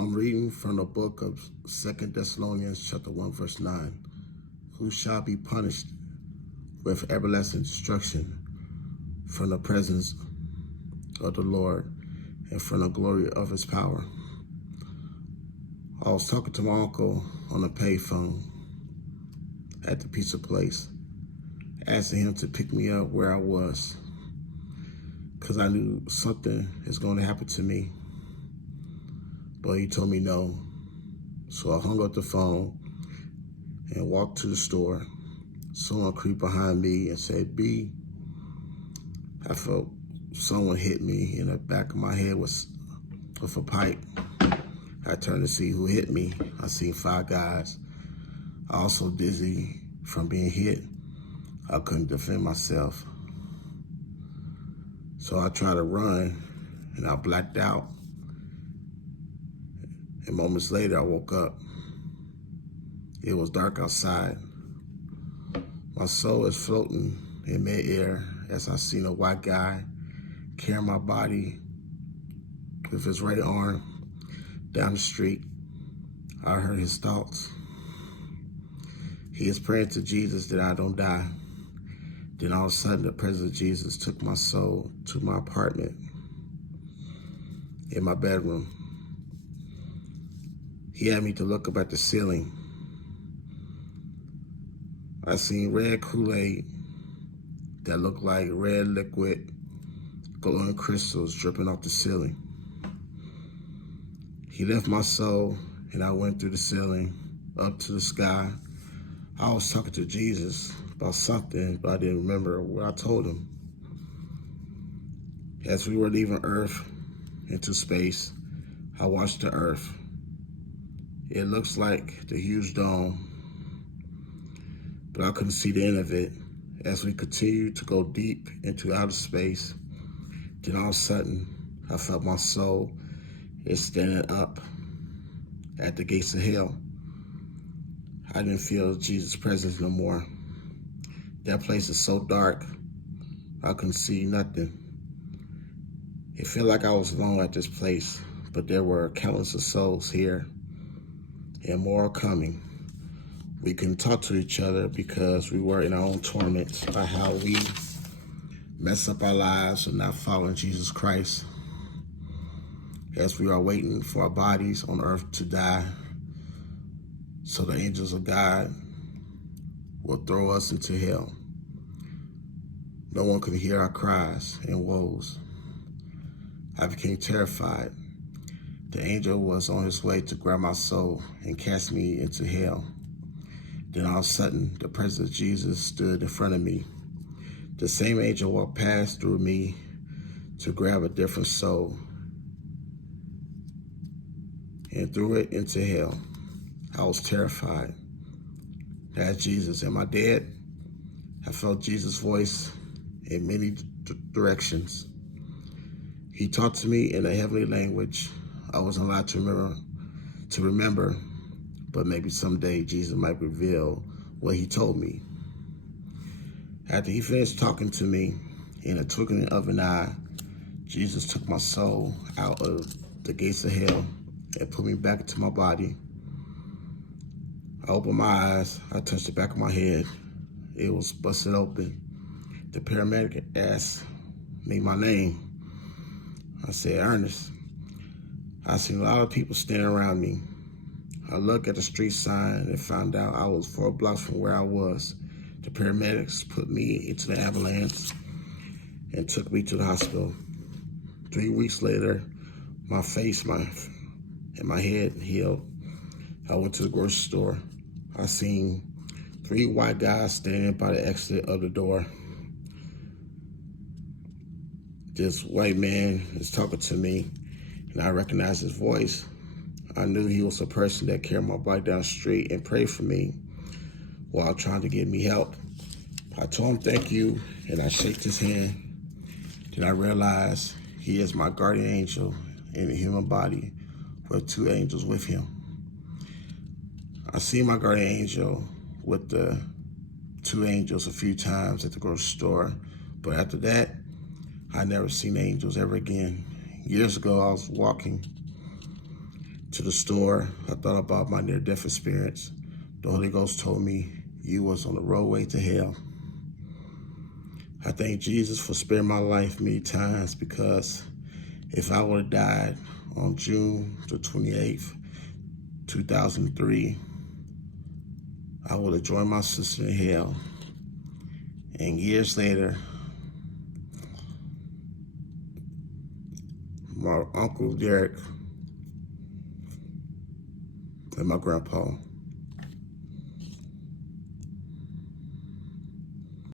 I'm reading from the book of 2 Thessalonians chapter 1, verse 9. Who shall be punished with everlasting destruction from the presence of the Lord and from the glory of his power. I was talking to my uncle on the payphone at the pizza place, asking him to pick me up where I was, because I knew something is going to happen to me. But he told me no. So I hung up the phone and walked to the store. Someone creeped behind me and said, "B." I felt someone hit me in the back of my head with a pipe. I turned to see who hit me. I seen 5 guys. I was so dizzy from being hit, I couldn't defend myself. So I tried to run and I blacked out. And moments later, I woke up. It was dark outside. My soul is floating in midair as I seen a white guy carry my body with his right arm down the street. I heard his thoughts. He is praying to Jesus that I don't die. Then all of a sudden, the presence of Jesus took my soul to my apartment in my bedroom. He had me to look up at the ceiling. I seen red Kool-Aid that looked like red liquid glowing crystals dripping off the ceiling. He left my soul and I went through the ceiling up to the sky. I was talking to Jesus about something, but I didn't remember what I told him. As we were leaving Earth into space, I watched the Earth. It looks like the huge dome, but I couldn't see the end of it. As we continued to go deep into outer space, then all of a sudden, I felt my soul is standing up at the gates of hell. I didn't feel Jesus' presence no more. That place is so dark, I couldn't see nothing. It felt like I was alone at this place, but there were countless of souls here, and more are coming. We couldn't talk to each other because we were in our own torments by how we mess up our lives and not following Jesus Christ. As we are waiting for our bodies on earth to die, so the angels of God will throw us into hell. No one could hear our cries and woes. I became terrified. The angel was on his way to grab my soul and cast me into hell. Then all of a sudden, the presence of Jesus stood in front of me. The same angel walked past through me to grab a different soul and threw it into hell. I was terrified. That's Jesus. Am I dead? I felt Jesus' voice in many directions. He talked to me in a heavenly language I wasn't allowed to remember, but maybe someday Jesus might reveal what he told me. After he finished talking to me, in a twinkling of an eye, Jesus took my soul out of the gates of hell and put me back into my body. I opened my eyes. I touched the back of my head. It was busted open. The paramedic asked me my name. I said, Ernest. I seen a lot of people standing around me. I looked at the street sign and found out I was 4 blocks from where I was. The paramedics put me into the ambulance and took me to the hospital. 3 weeks later, my face and my head healed. I went to the grocery store. I seen 3 white guys standing by the exit of the door. This white man is talking to me, and I recognized his voice. I knew he was a person that carried my bike down the street and prayed for me while trying to get me help. I told him thank you, and I shook his hand. Then I realized he is my guardian angel in a human body with 2 angels with him. I see my guardian angel with the 2 angels a few times at the grocery store, but after that, I never seen angels ever again. Years ago, I was walking to the store. I thought about my near-death experience. The Holy Ghost told me you was on the roadway to hell. I thank Jesus for sparing my life many times, because if I would have died on June the 28th, 2003, I would have joined my sister in hell. And years later, my Uncle Derek and my grandpa